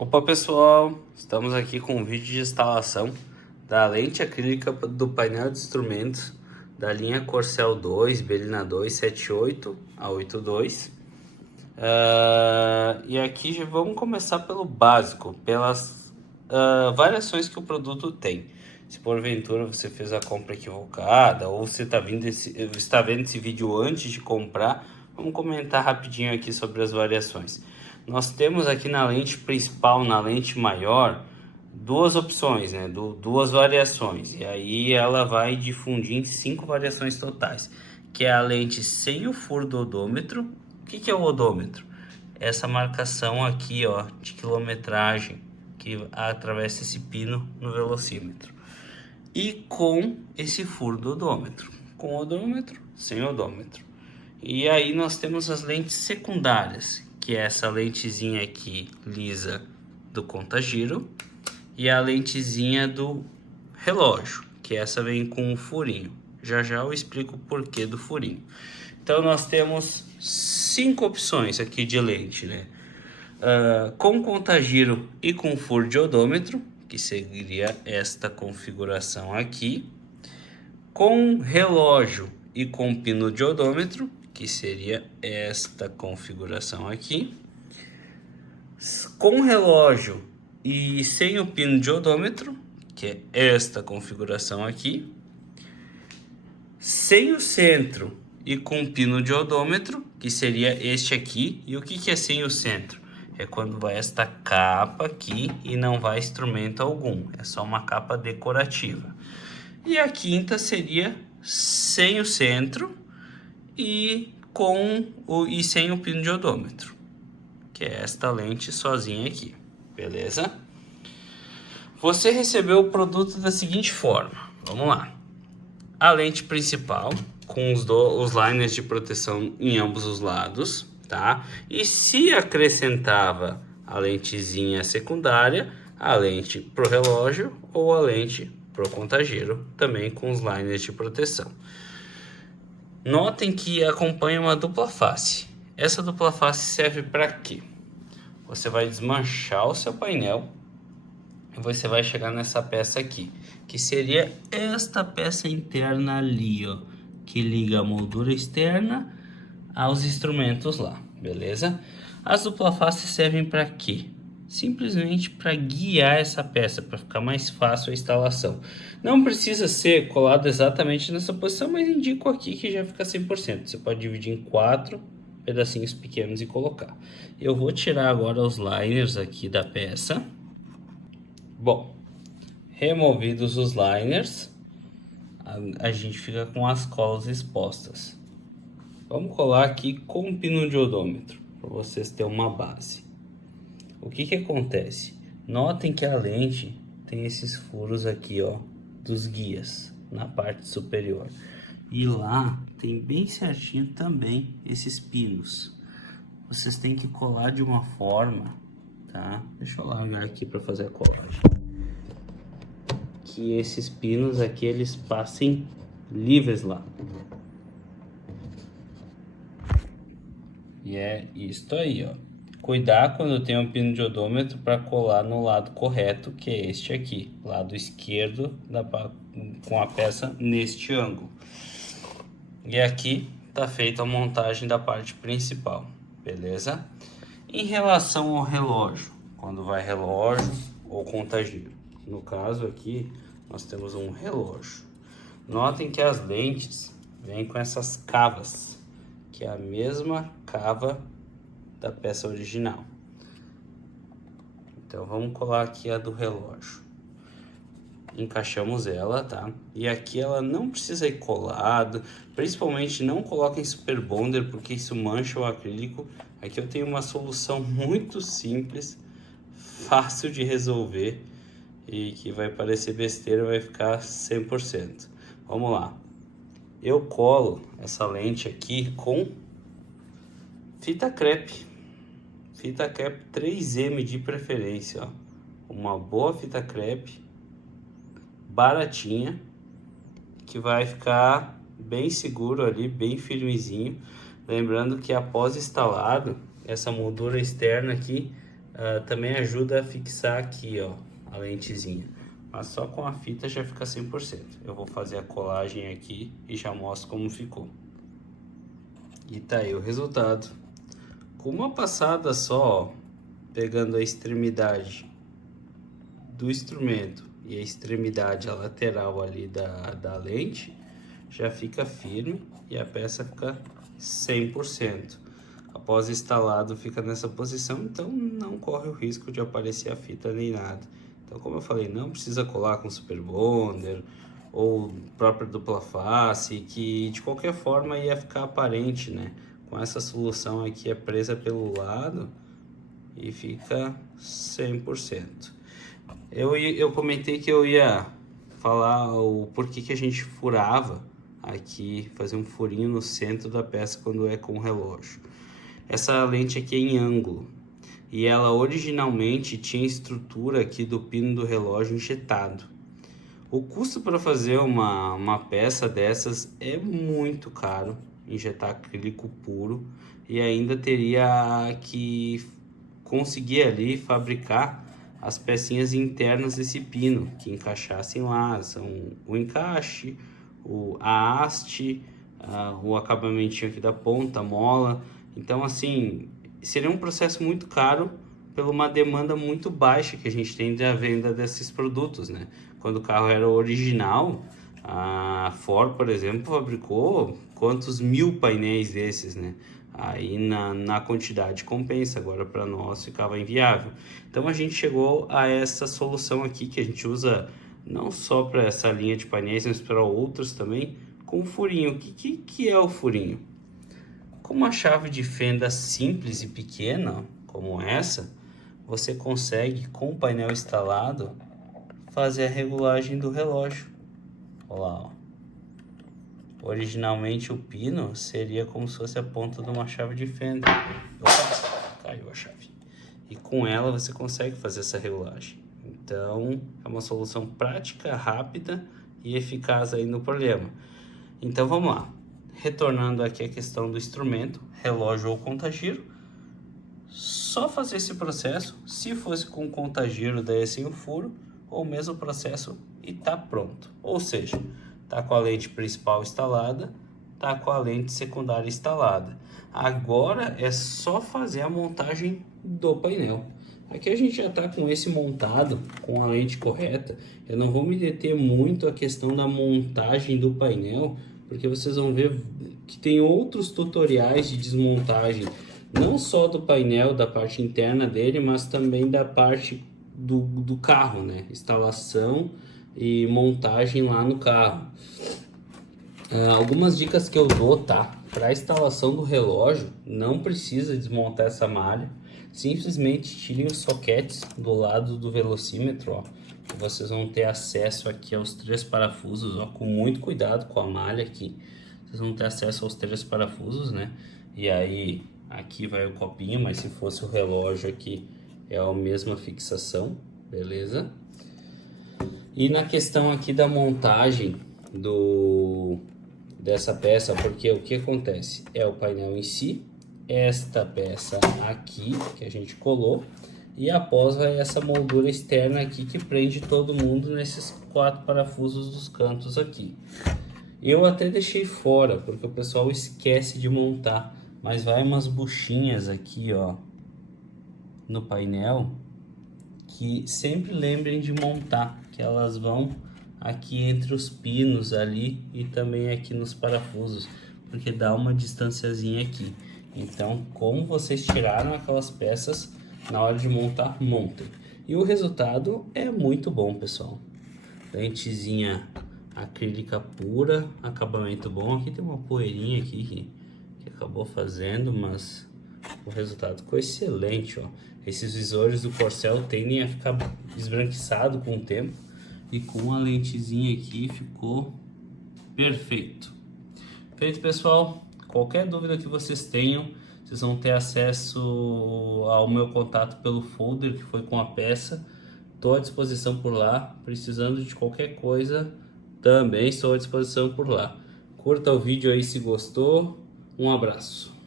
Opa pessoal, estamos aqui com um vídeo de instalação da lente acrílica do painel de instrumentos da linha Corcel 2, Bellina 2, 78 a 82. E aqui já vamos começar pelo básico, pelas variações que o produto tem. Se porventura você fez a compra equivocada ou você está vendo esse vídeo antes de comprar, vamos comentar rapidinho aqui sobre as variações. Nós temos aqui na lente principal, na lente maior, duas opções, né? Duas variações. E aí ela vai difundir em 5 variações totais, que é a lente sem o furo do odômetro. O que é o odômetro? Essa marcação aqui, ó, de quilometragem que atravessa esse pino no velocímetro. E com esse furo do odômetro, com odômetro, sem odômetro. E aí nós temos as lentes secundárias, que é essa lentezinha aqui lisa do contagiro e a lentezinha do relógio, que essa vem com um furinho. Já já eu explico o porquê do furinho. Então nós temos 5 opções aqui de lente, né? Com contagiro e com furo de odômetro, que seria esta configuração aqui. Com relógio e com pino de odômetro, que seria esta configuração aqui. Com relógio e sem o pino de odômetro, que é esta configuração aqui. Sem o centro e com pino de odômetro, que seria este aqui. E o que é sem o centro? É quando vai esta capa aqui e não vai instrumento algum. É só uma capa decorativa. E a quinta seria sem o centro e sem o pino de odômetro, que é esta lente sozinha aqui, beleza? Você recebeu o produto da seguinte forma, vamos lá. A lente principal com os liners de proteção em ambos os lados, tá? E se acrescentava a lentezinha secundária, a lente pro relógio ou a lente pro contagiro, também com os liners de proteção. Notem que acompanha uma dupla face. Essa dupla face serve para quê? Você vai desmanchar o seu painel e você vai chegar nessa peça aqui, que seria esta peça interna ali, ó, que liga a moldura externa aos instrumentos lá, beleza? As dupla faces servem para quê? Simplesmente para guiar essa peça, para ficar mais fácil a instalação. Não precisa ser colado exatamente nessa posição, mas indico aqui que já fica 100%. Você pode dividir em 4 pedacinhos pequenos e colocar. Eu vou tirar agora os liners aqui da peça. Bom, removidos os liners, a gente fica com as colas expostas. Vamos colar aqui com um pino de odômetro, para vocês terem uma base. O que acontece? Notem que a lente tem esses furos aqui, ó, dos guias, na parte superior. E lá tem bem certinho também esses pinos. Vocês têm que colar de uma forma, tá? Deixa eu largar aqui para fazer a colagem. Que esses pinos aqui, eles passem livres lá. E é isto aí, ó. Cuidar quando tem um pino de odômetro para colar no lado correto, que é este aqui, lado esquerdo com a peça neste ângulo. E aqui tá feita a montagem da parte principal, beleza? Em relação ao relógio, quando vai relógio ou contagiro. No caso aqui, nós temos um relógio. Notem que as lentes vêm com essas cavas, que é a mesma cava da peça original. Então vamos colar aqui a do relógio. Encaixamos ela, tá? E aqui ela não precisa ir colado, principalmente não coloquem super bonder, porque isso mancha o acrílico. Aqui eu tenho uma solução muito simples, fácil de resolver e que vai parecer besteira, vai ficar 100%. Vamos lá. Eu colo essa lente aqui com fita crepe. Fita crepe 3M de preferência, ó. Uma boa fita crepe, baratinha, que vai ficar bem seguro ali, bem firmezinho. Lembrando que após instalado, essa moldura externa aqui também ajuda a fixar aqui, ó, a lentezinha. Mas só com a fita já fica 100%. Eu vou fazer a colagem aqui e já mostro como ficou. E tá aí o resultado. Com uma passada só, ó, pegando a extremidade do instrumento e a extremidade, a lateral ali da lente, já fica firme e a peça fica 100%. Após instalado fica nessa posição, então não corre o risco de aparecer a fita nem nada. Então, como eu falei, não precisa colar com Super Bonder ou própria dupla face, que de qualquer forma ia ficar aparente, né? Com essa solução aqui é presa pelo lado e fica 100%. Eu comentei que eu ia falar o porquê que a gente furava aqui, fazer um furinho no centro da peça quando é com relógio. Essa lente aqui é em ângulo e ela originalmente tinha estrutura aqui do pino do relógio injetado. O custo para fazer uma peça dessas é muito caro, injetar acrílico puro, e ainda teria que conseguir ali fabricar as pecinhas internas desse pino que encaixassem lá, são o encaixe, a haste, o acabamentinho aqui da ponta, a mola. Então, assim, seria um processo muito caro pela uma demanda muito baixa que a gente tem da venda desses produtos, né? Quando o carro era original, a Ford, por exemplo, fabricou quantos mil painéis desses, né? Aí na quantidade compensa, agora para nós ficava inviável. Então a gente chegou a essa solução aqui que a gente usa não só para essa linha de painéis, mas para outros também, com furinho. O que é o furinho? Com uma chave de fenda simples e pequena, como essa, você consegue, com o painel instalado, fazer a regulagem do relógio. Olha lá, ó. Originalmente o pino seria como se fosse a ponta de uma chave de fenda. Opa, caiu a chave. E com ela você consegue fazer essa regulagem. Então é uma solução prática, rápida e eficaz aí no problema. Então vamos lá. Retornando aqui a questão do instrumento, relógio ou contagiro. Só fazer esse processo, se fosse com contagiro, daí sem o furo, ou o mesmo processo e tá pronto. Ou seja, tá com a lente principal instalada, tá com a lente secundária instalada. Agora é só fazer a montagem do painel. Aqui a gente já tá com esse montado, com a lente correta. Eu não vou me deter muito a questão da montagem do painel, porque vocês vão ver que tem outros tutoriais de desmontagem, não só do painel, da parte interna dele, mas também da parte do carro, né? Instalação e montagem lá no carro. Algumas dicas que eu dou, tá? Para a instalação do relógio, não precisa desmontar essa malha. Simplesmente tirem os soquetes do lado do velocímetro, ó. Vocês vão ter acesso aqui aos 3 parafusos, ó, com muito cuidado com a malha aqui. Vocês vão ter acesso aos 3 parafusos, né? E aí, aqui vai o copinho, mas se fosse o relógio aqui, é a mesma fixação, beleza? E na questão aqui da montagem dessa peça, porque o que acontece? É o painel em si, esta peça aqui, que a gente colou, e após vai essa moldura externa aqui que prende todo mundo nesses 4 parafusos dos cantos aqui. Eu até deixei fora, porque o pessoal esquece de montar, mas vai umas buchinhas aqui, ó, no painel, que sempre lembrem de montar, que elas vão aqui entre os pinos ali e também aqui nos parafusos, porque dá uma distanciazinha aqui. Então, como vocês tiraram aquelas peças, na hora de montar, montem. E o resultado é muito bom, pessoal. Lentezinha acrílica pura, acabamento bom. Aqui tem uma poeirinha aqui que acabou fazendo, mas o resultado ficou excelente, ó. Esses visores do Corcel tendem a ficar esbranquiçado com o tempo, e com a lentezinha aqui ficou perfeito. Feito, pessoal. Qualquer dúvida que vocês tenham, vocês vão ter acesso ao meu contato pelo folder que foi com a peça. Estou à disposição por lá. Precisando de qualquer coisa, também estou à disposição por lá. Curta o vídeo aí se gostou. Um abraço.